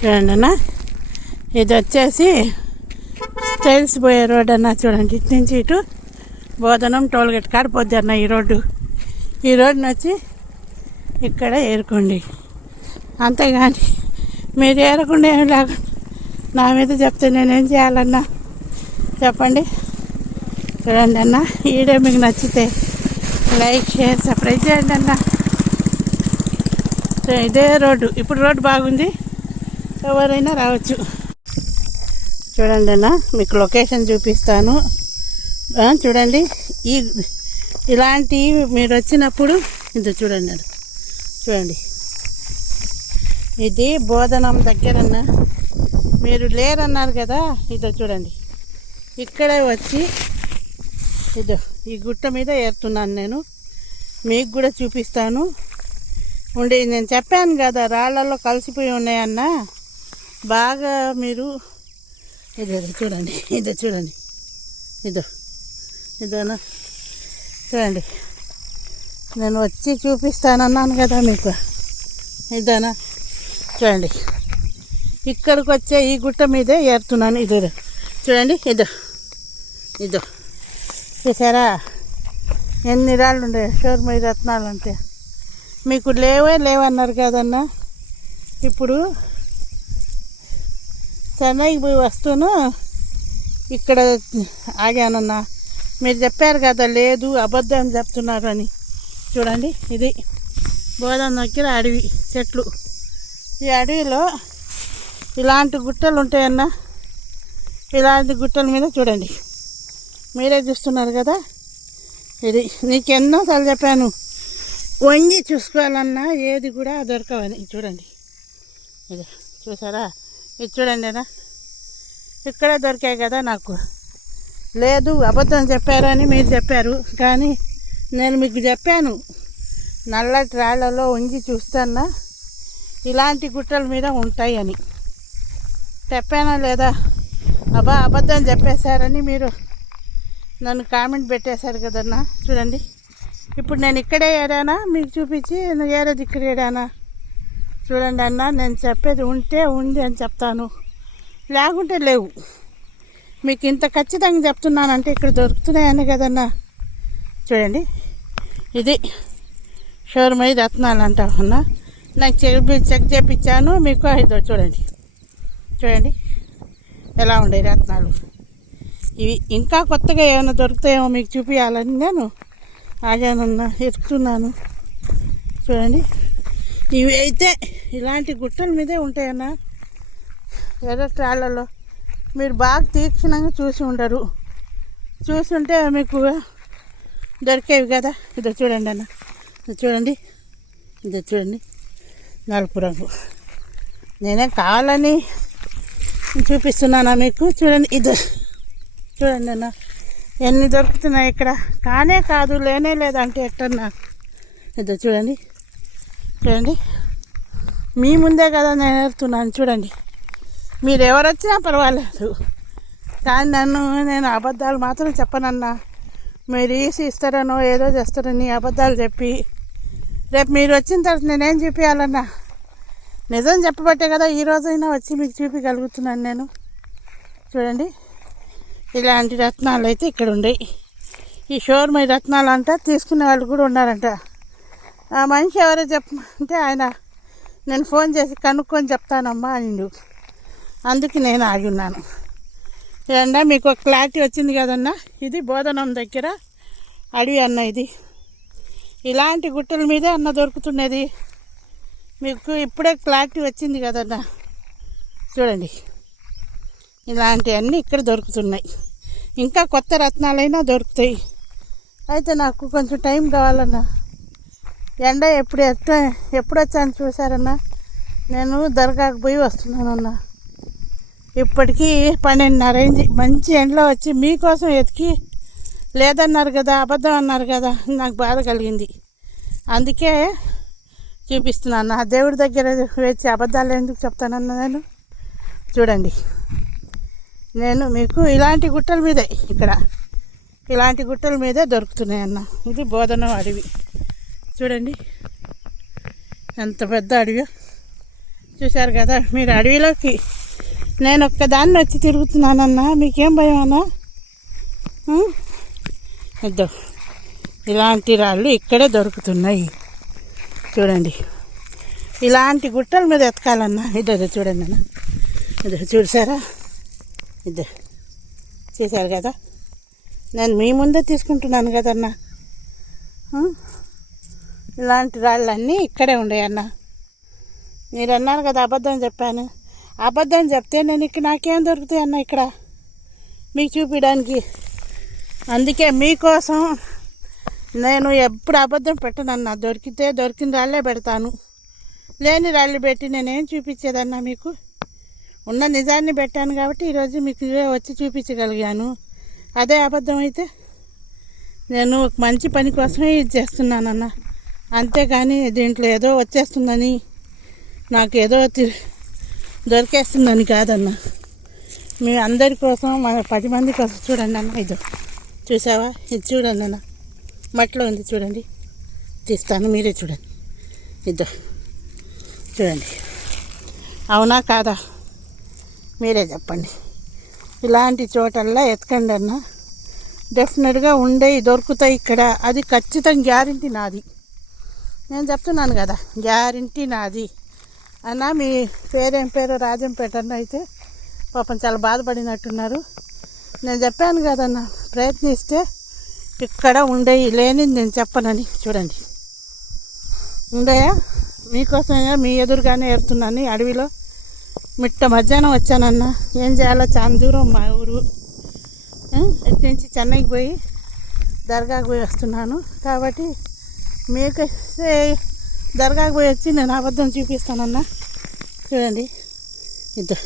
చూడండి అన్న, ఇది వచ్చేసి స్టైల్స్ పోయే రోడ్ అన్న. చూడండి, ఇటు నుంచి ఇటు బోధనం టోల్గేట్ కాడ పోద్ది అన్న ఈ రోడ్డుని వచ్చి ఇక్కడ ఏరుకోండి. అంతేగాని మీరు ఏరకుండా ఏమి లేకుండా నా మీద చెప్తే నేనేం చేయాలన్నా చెప్పండి. చూడండి అన్న, ఈ వీడియో మీకు నచ్చితే లైక్ షేర్ సబ్స్క్రైబ్ చేయండి అన్న. ఇదే రోడ్డు, ఇప్పుడు రోడ్డు బాగుంది, ఎవరైనా రావచ్చు. చూడండి అన్న, మీకు లొకేషన్ చూపిస్తాను. చూడండి, ఇలాంటి మీరు వచ్చినప్పుడు ఇది చూడండి అది చూడండి, ఇది బోధనం దగ్గరన్న. మీరు లేరన్నారు కదా, ఇదో చూడండి, ఇక్కడే వచ్చి ఇదో ఈ గుట్ట మీద ఏరుతున్నాను నేను. మీకు కూడా చూపిస్తాను ఉండి. నేను చెప్పాను కదా రాళ్ళల్లో కలిసిపోయి ఉన్నాయన్న, బాగా మీరు ఇదో చూడండి, ఇదోనా చూడండి, నేను వచ్చి చూపిస్తానన్నాను కదా మీకు. ఇదోనా చూడండి, ఇక్కడికి వచ్చే ఈ గుట్ట మీదే ఏరుతున్నాను. ఇదో చూడండి, ఇదో చూసారా ఎన్ని రాళ్ళు ఉండే షోర్మై రత్నాలు అంటే. మీకు లేవన్నారు కదన్నా. ఇప్పుడు చెన్నైకి పోయి వస్తూను ఇక్కడ ఆగానన్నా. మీరు చెప్పారు కదా లేదు అబద్ధం చెప్తున్నారు అని. చూడండి, ఇది బోధన దగ్గర అడవి చెట్లు. ఈ అడవిలో ఇలాంటి గుట్టలు ఉంటాయన్న. ఇలాంటి గుట్టల మీద చూడండి, మీరే చూస్తున్నారు కదా. ఇది నీకు ఎన్నోసార్లు చెప్పాను, వంగి చూసుకోవాలన్నా ఏది కూడా దొరకవని. చూడండి, ఇది చూసారా, ఇది చూడండి అన్న, ఇక్కడే దొరికాయి కదా. నాకు లేదు అబద్ధం చెప్పారని మీరు చెప్పారు, కానీ నేను మీకు చెప్పాను నల్లటి రాళ్ళలో వంగి చూస్తానా ఇలాంటి గుట్టల మీద ఉంటాయి అని చెప్పానా లేదా? అబద్ధం చెప్పేశారని మీరు నన్ను కామెంట్ పెట్టేశారు కదన్నా. చూడండి, ఇప్పుడు నేను ఇక్కడే ఏడానా మీకు చూపించి ఏరేది ఇక్కడ ఏడానా. చూడండి అన్న, నేను చెప్పేది ఉంటే ఉంది అని చెప్తాను, లేకుంటే లేవు. మీకు ఇంత ఖచ్చితంగా చెప్తున్నానంటే ఇక్కడ దొరుకుతున్నాయని కదన్నా. చూడండి, ఇది షోర్మై రత్నాలు అంటామన్నా. నాకు చెక్ చేయించాను మీకు. ఇదో చూడండి ఎలా ఉండే రత్నాలు. ఇవి ఇంకా కొత్తగా ఏమైనా దొరుకుతాయేమో మీకు చూపించాలని నేను ఆగానన్నా, ఎత్తుకున్నాను. చూడండి, ఇవి అయితే ఇలాంటి గుట్టల మీదే ఉంటాయన్నా, ఎర్రటి రాళ్ళలో. మీరు బాగా తీక్షణంగా చూసి ఉండరు, చూసుంటే మీకు దొరికేవి కదా. ఇదో చూడండి అన్న, ఇదో చూడండి నలుపు రంగు. నేనే కావాలని చూపిస్తున్నానా మీకు. చూడండి, ఇదో చూడండి అన్న, ఎన్ని దొరుకుతున్నాయి ఇక్కడ. కానే కాదు, లేనే లేదంటే ఎట్టన్నా. ఇదో చూడండి, మీ ముందే కదా నేను ఏరుతున్నాను. చూడండి, మీరు ఎవరు వచ్చినా పర్వాలేదు, కానీ నేను అబద్ధాలు మాత్రం చెప్పనన్నా. మీరు ఇస్తారనో ఏదో చేస్తారని అబద్ధాలు చెప్పి రేపు మీరు వచ్చిన తర్వాత నేనేం చూపించాలన్నా. నిజం చెప్పబట్టే కదా ఈరోజైనా వచ్చి మీకు చూపించగలుగుతున్నాను నేను. చూడండి, ఇలాంటి రత్నాలు అయితే ఇక్కడ ఉన్నాయి. ఈ షోర్మై రత్నాలు అంట తీసుకునే వాళ్ళు కూడా ఉన్నారంట. ఆ మనిషి ఎవరో చెప్పమంటే ఆయన నేను ఫోన్ చేసి కనుక్కొని చెప్తానమ్మా అనిండు. అందుకు నేను ఆగి ఉన్నాను. ఏంటంటే మీకు ఒక క్లారిటీ వచ్చింది కదన్నా. ఇది బోధనం దగ్గర అడవి అన్న. ఇది ఇలాంటి గుట్టల మీదే అన్న దొరుకుతున్నది. మీకు ఇప్పుడే క్లారిటీ వచ్చింది కదన్నా. చూడండి, ఇలాంటివన్నీ ఇక్కడ దొరుకుతున్నాయి. ఇంకా కొత్త రత్నాలైనా దొరుకుతాయి. అయితే నాకు కొంచెం టైం కావాలన్నా. ఎండ ఎప్పుడు వచ్చాను చూసారన్నా. నేను దర్గాకు పోయి వస్తున్నానన్నా. ఇప్పటికీ 12:30 అయింది. మంచి ఎండలో వచ్చి మీకోసం ఎతికి లేదన్నారు కదా, అబద్ధం అన్నారు కదా, నాకు బాధ కలిగింది. అందుకే చూపిస్తున్నాను. ఆ దేవుడి దగ్గర వచ్చి అబద్ధాలు ఎందుకు చెప్తానన్నా నేను. చూడండి, నేను మీకు ఇలాంటి గుట్టల మీదే ఇలాంటి గుట్టల మీదే దొరుకుతున్నాయి అన్న. ఇది బోధనం అడవి. చూడండి ఎంత పెద్ద అడవి. చూశారు కదా మీరు అడవిలోకి నేను ఒక్కదాన్ని వచ్చి తిరుగుతున్నానన్నా, మీకేం భయం అన్నా? ఇద్దో ఇలాంటి రాళ్ళు ఇక్కడే దొరుకుతున్నాయి చూడండి. ఇలాంటి గుట్టల మీద ఎతకాలన్నా. ఇద్దరు చూడండి అన్న, ఇద్దరు చూసారా, ఇద్దరు చూశారు కదా. నేను మీ ముందే తీసుకుంటున్నాను కదన్నా. ఇలాంటి రాళ్ళన్నీ ఇక్కడే ఉండేయన్నా. మీరు అన్నారు కదా అబద్ధం చెప్పాను. అబద్ధం చెప్తే నేను ఇక్కడ నాకేం దొరుకుతాయి అన్న ఇక్కడ మీకు చూపించడానికి. అందుకే మీకోసం నేను ఎప్పుడు అబద్ధం పెట్టనన్నా. దొరికితే దొరికిన రాళ్ళే పెడతాను, లేని రాళ్ళు పెట్టి నేనేం చూపించేదన్నా మీకు. ఉన్న నిజాన్ని పెట్టాను కాబట్టి ఈరోజు మీకు వచ్చి చూపించగలిగాను. అదే అబద్ధం అయితే నేను ఒక మంచి పని కోసమే ఇది చేస్తున్నానన్న. అంతేకాని దీంట్లో ఏదో వచ్చేస్తుందని, నాకు ఏదో దొరికేస్తుందని కాదన్న. మీ అందరి కోసం, మన 10 మంది కోసం. చూడండి అన్న, ఇది చూసావా, ఇది చూడండి అన్న, మట్లో ఉంది చూడండి. తీస్తాను, మీరే చూడండి. ఇద్దో చూడండి, అవునా కాదా మీరే చెప్పండి. ఇలాంటి చోటల్లా ఎతకండి అన్న, డెఫినెట్గా ఉండేవి దొరుకుతాయి ఇక్కడ. అది ఖచ్చితంగా గ్యారంటీ నాది. నేను చెప్తున్నాను కదా, గ్యారంటీ నాది అన్న. మీ పేరేం పేరు? రాజంపేట అన్న. అయితే పాపం చాలా బాధపడినట్టున్నారు. నేను చెప్పాను కదన్న, ప్రయత్నిస్తే ఇక్కడ ఉండేవి, లేనిది నేను చెప్పనని. చూడండి, ఉండేయా మీకోసమే, మీ ఎదురుగానే ఏరుతున్నాను అడవిలో. మిట్ట మధ్యాహ్నం వచ్చానన్న. ఏం చేయాలో చాలా దూరం మా ఊరు. ఇటు నుంచి చెన్నైకి పోయి దర్గాకు పోయి వస్తున్నాను కాబట్టి మీకు దర్గాకు పోయి వచ్చి నేను అబద్ధం చూపిస్తానన్నా. చూడండి, ఇద్దరు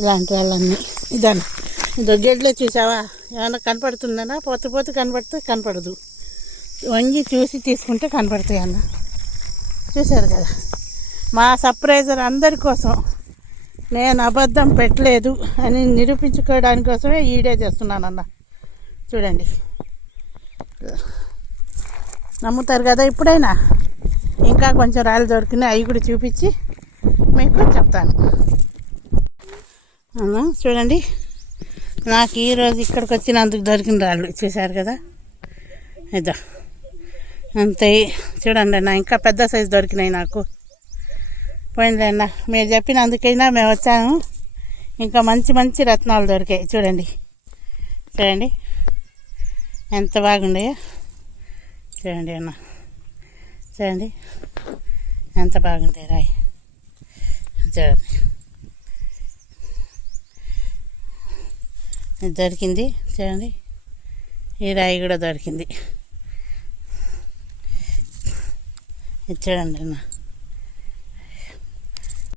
ఇలాంటి వాళ్ళన్నీ. ఇదన్నా, ఇదో గెడ్లో చూసావా, ఏమైనా కనపడుతుందన్నా? పోతే కనపడితే కనపడదు, వంగి చూసి తీసుకుంటే కనపడతాయి అన్న. చూశారు కదా, మా సర్ప్రైజర్ అందరి కోసం నేను అబద్ధం పెట్టలేదు అని నిరూపించుకోవడానికి కోసమే ఈడే చేస్తున్నానన్న. చూడండి, నమ్ముతారు కదా ఇప్పుడైనా. ఇంకా కొంచెం రాళ్ళు దొరికినాయి, అవి కూడా చూపించి మీకు చెప్తాను అన్న. చూడండి, నాకు ఈరోజు ఇక్కడికి వచ్చినందుకు దొరికిన రాళ్ళు చూశారు కదా. ఇదో అంతే. చూడండి అన్న, ఇంకా పెద్ద సైజు దొరికినాయి నాకు. పోయింది అన్న, మీరు చెప్పినందుకైనా మేము వచ్చాము. ఇంకా మంచి మంచి రత్నాలు దొరికాయి. చూడండి ఎంత బాగుండయో. చూడండి అన్న, చూడండి ఎంత బాగుంది రాయి. చూడండి, దొరికింది. చూడండి, ఈ రాయి కూడా దొరికింది. చూడండి అన్న.